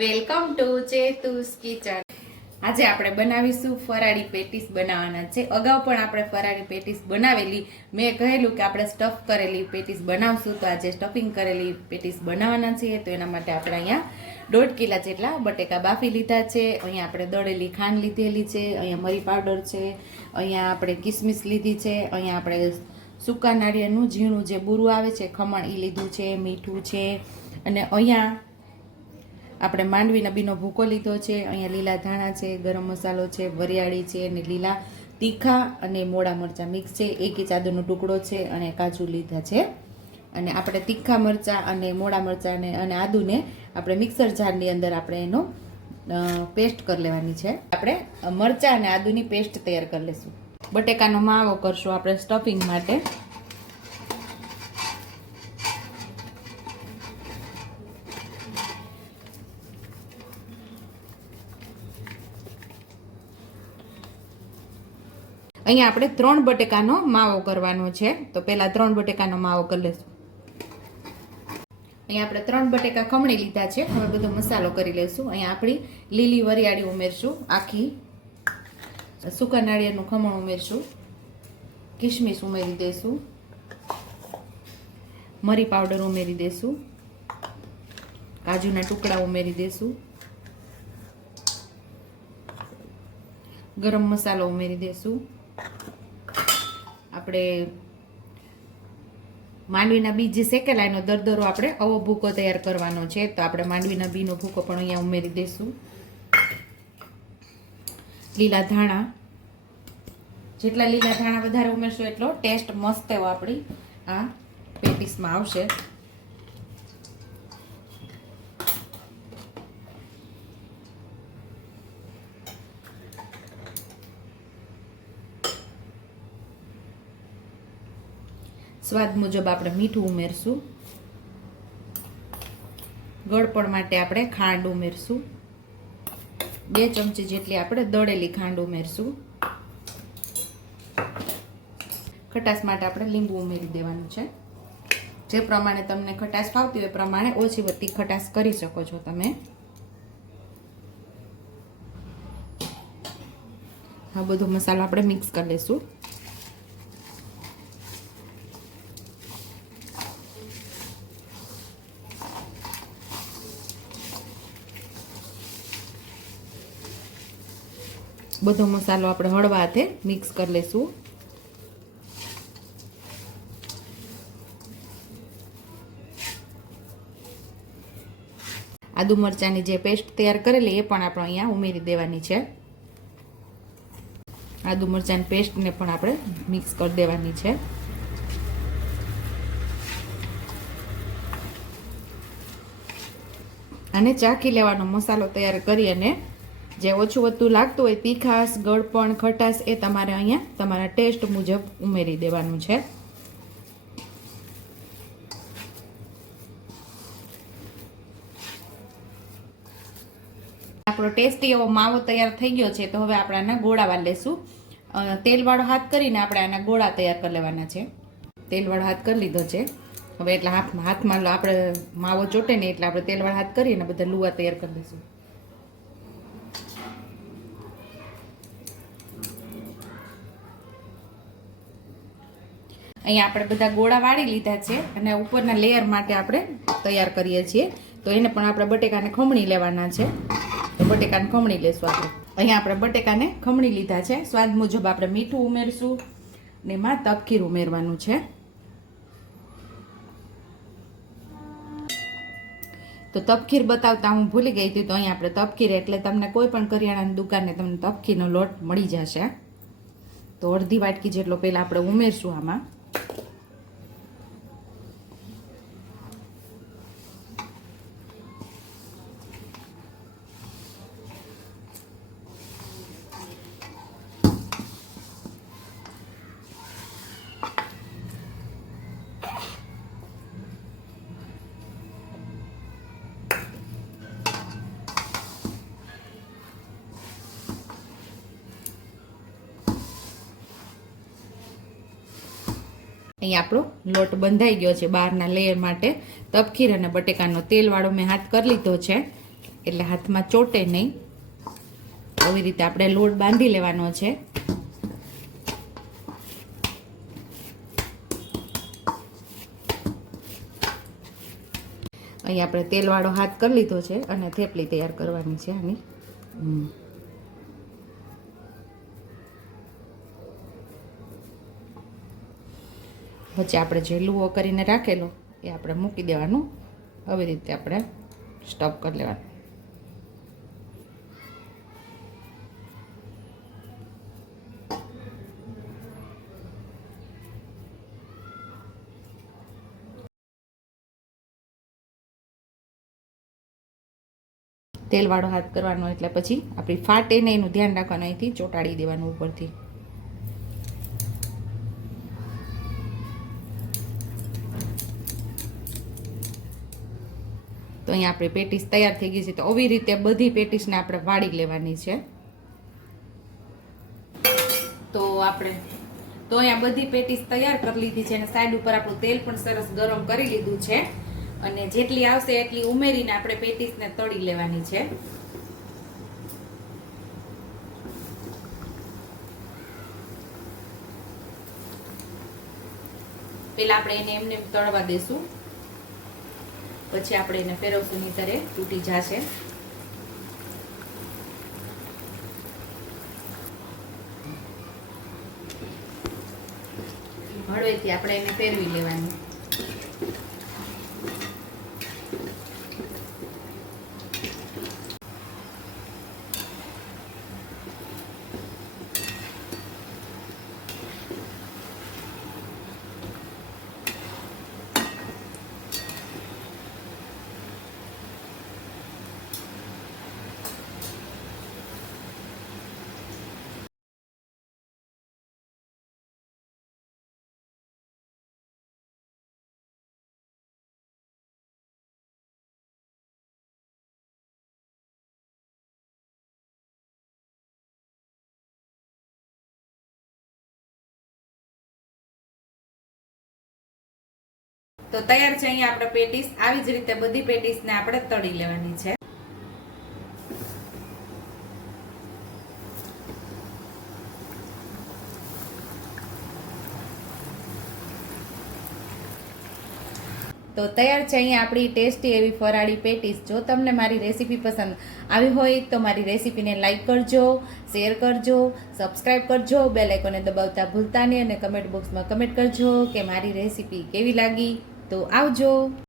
Welcome to ચેતુસ kitchen. આજે આપણે બનાવીશું ફરાળી પેટીસ બનાવવાના છે. અગાઉ પણ આપણે ફરાળી પેટીસ બનાવેલી. મેં કહેલું કે આપણે સ્ટફ કરેલી પેટીસ બનાવશું, તો આજે સ્ટફિંગ કરેલી પેટીસ બનાવવાના છીએ. તો એના માટે આપણે અહીંયા 1.5 કિલા જેટલા બટેકા બાફી લીધા છે. અહીંયા આપણે દળેલી ખાંડ લીધેલી છે, અહીંયા મરી પાવડર છે, અહીંયા આપણે કિસમિસ લીધી છે, અહીંયા આપણે સૂકા નાળિયેરનું ઝીણું જે બુરું આવે છે ખમણ એ લીધું છે, મીઠું છે, અને અહીંયા આપણે માંડવીના બીનો ભૂકો લીધો છે, અહીંયા લીલા ધાણા છે, ગરમ મસાલો છે, વરિયાળી છે, અને લીલા તીખા અને મોડા મરચાં મિક્સ છે, 1 ઇંચ આદુનો ટુકડો છે, અને કાજુ લીધા છે. અને આપણે તીખા મરચાં અને મોડા મરચાંને અને આદુને આપણે મિક્સર જારની અંદર આપણે એનો પેસ્ટ કરી લેવાની છે. આપણે મરચાં અને આદુની પેસ્ટ તૈયાર કરી લઈશું. બટેકાનો માવો કરશું આપણે સ્ટફિંગ માટે. અહીંયા આપણે 3 બટેકાનો માવો કરવાનો છે. તો પહેલા 3 બટેકાનો માવો કરી લઈશું. અહીંયા આપણે 3 બટેકા ખમણી લીધા છે. હવે બધો મસાલો કરી લઈશું. અહીંયા આપણી લીલી વરિયાળી ઉમેરશું, આખી સૂકા નાળિયેરનું ખમણ ઉમેરશું, કિસમિસ ઉમેરી દઈશું, મરી પાવડર ઉમેરી દઈશું, કાજુના ટુકડા ઉમેરી દઈશું, ગરમ મસાલો ઉમેરી દઈશું. આપણે માંડવીના બી જે શેકેલા એનો દરદરો આપણે આવો ભૂકો તૈયાર કરવાનો છે. તો આપણે માંડવીના બીનો ભૂકો પણ અહીંયા ઉમેરી દઈશું. લીલા ધાણા, જેટલા લીલા ધાણા વધારે ઉમેરશો એટલો ટેસ્ટ મસ્ત એવો આપણી આ પેટીસમાં આવશે. સ્વાદ મુજબ આપણે મીઠું ઉમેરશું. ગળપણ માટે આપણે ખાંડ ઉમેરશું. 2 ચમચી જેટલી આપણે દળેલી ખાંડ ઉમેરશું. ખટાશ માટે આપણે લીંબુ ઉમેરી દેવાનું છે. જે પ્રમાણે તમને ખટાશ ફાવતી હોય એ પ્રમાણે ઓછી વધતી ખટાશ કરી શકો છો તમે. આ બધો મસાલો આપણે મિક્સ કરી લઈશું. બધો મસાલો આપણે હળવા હાથે મિક્સ કરી લઈશું. આદુ મરચાંની જે પેસ્ટ તૈયાર કરેલી એ પણ આપણે અહીંયા ઉમેરી દેવાની છે. આદુ મરચાંની પેસ્ટને પણ આપણે મિક્સ કરી દેવાની છે. અને ચાખી લેવાનો મસાલો તૈયાર કરી અને જે ઓછું વધતું લાગતું હોય તીખાશ, ગળપણ, ખટાશ એ તમારે અહીંયા તમારા ટેસ્ટ મુજબ ઉમેરી દેવાનું છે. આપણો ટેસ્ટી એવો માવો તૈયાર થઈ ગયો છે. તો હવે આપણે આના ગોળા વાળી લઈશું. તેલવાળો હાથ કરીને આપણે આના ગોળા તૈયાર કરી લેવાના છે. તેલવાળો હાથ કરી લીધો છે. હવે એટલા હાથમાં આપણે માવો ચોટે ને એટલે આપણે તેલવાળો હાથ કરીને બધા લુવા તૈયાર કરી દઈશું. અહીંયા આપણે બધા ગોળા વાળી લીધા છે અને ઉપરના લેયર માટે આપણે તૈયાર કરીએ છીએ. તો એને પણ આપણે બટેકાને ખમણી લેવાના છે. તો બટેકાને ખમણી લેશું આપણે. અહીંયા આપણે બટેકાને ખમણી લીધા છે. સ્વાદ મુજબ આપણે મીઠું ઉમેરશું ને એમાં તપકીર ઉમેરવાનું છે. તો તપકીર બતાવતા હું ભૂલી ગઈ હતી. તો અહીંયા આપણે તપકીર એટલે તમને કોઈ પણ કરિયાણાની દુકાને તમને તપકીરનો લોટ મળી જશે. તો અડધી વાટકી જેટલો પહેલાં આપણે ઉમેરશું આમાં. અહીંયા આપણો લોટ બંધાઈ ગયો છે બહારના લેયર માટે. તપકીર અને બટેકાનો તેલવાળો મેં હાથ કરી લીધો છે. એટલે હાથમાં ચોટે નહીં. આવી રીતે આપણે લોટ બાંધી લેવાનો છે. અહીં આપણે તેલવાળો હાથ કરી લીધો છે અને થેપલી તૈયાર કરવાની છે આની. વચ્ચે આપણે જે લુઓ કરીને રાખેલો એ આપણે મૂકી દેવાનું. આવી રીતે આપણે સ્ટફ કરી લેવાનું. તેલવાળો હાથ કરવાનો એટલે પછી આપણી ફાટે ને એનું ધ્યાન રાખવાનું. અહીંથી ચોંટાડી દેવાનું ઉપરથી. તો અહીંયા આપણી પેટીસ તૈયાર થઈ ગઈ છે. તો આવી રીતે બધી પેટીસને આપણે વાળી લેવાની છે. તો અહીંયા બધી પેટીસ તૈયાર કરી લીધી છે અને સાઈડ ઉપર આપણું તેલ પણ સરસ ગરમ કરી લીધું છે. અને જેટલી આવશે એટલી ઉમેરીને આપણે પેટીસને તળી લેવાની છે. પેલા આપણે એને એમને તળવા દેશું, પછી આપણે એને ફેરવશું, નહીંતર એ તૂટી જશે. હળવેથી આપણે એને ફેરવી લેવાની. તો તૈયાર છે અહીંયા આપણે પેટીસ. આવી જ રીતે બધી પેટીસને આપણે તળી લેવાની છે. તો તૈયાર છે અહીંયા આપણી ટેસ્ટી એવી ફરાળી પેટીસ. જો તમને મારી રેસીપી પસંદ આવી હોય તો મારી રેસીપીને લાઈક કરજો, શેર કરજો, સબસ્ક્રાઈબ કરજો, બેલ આઇકોનને દબાવતા ભૂલતા નહીં અને કમેન્ટ બોક્સમાં કમેન્ટ કરજો કે મારી રેસીપી કેવી લાગી. તો આવજો.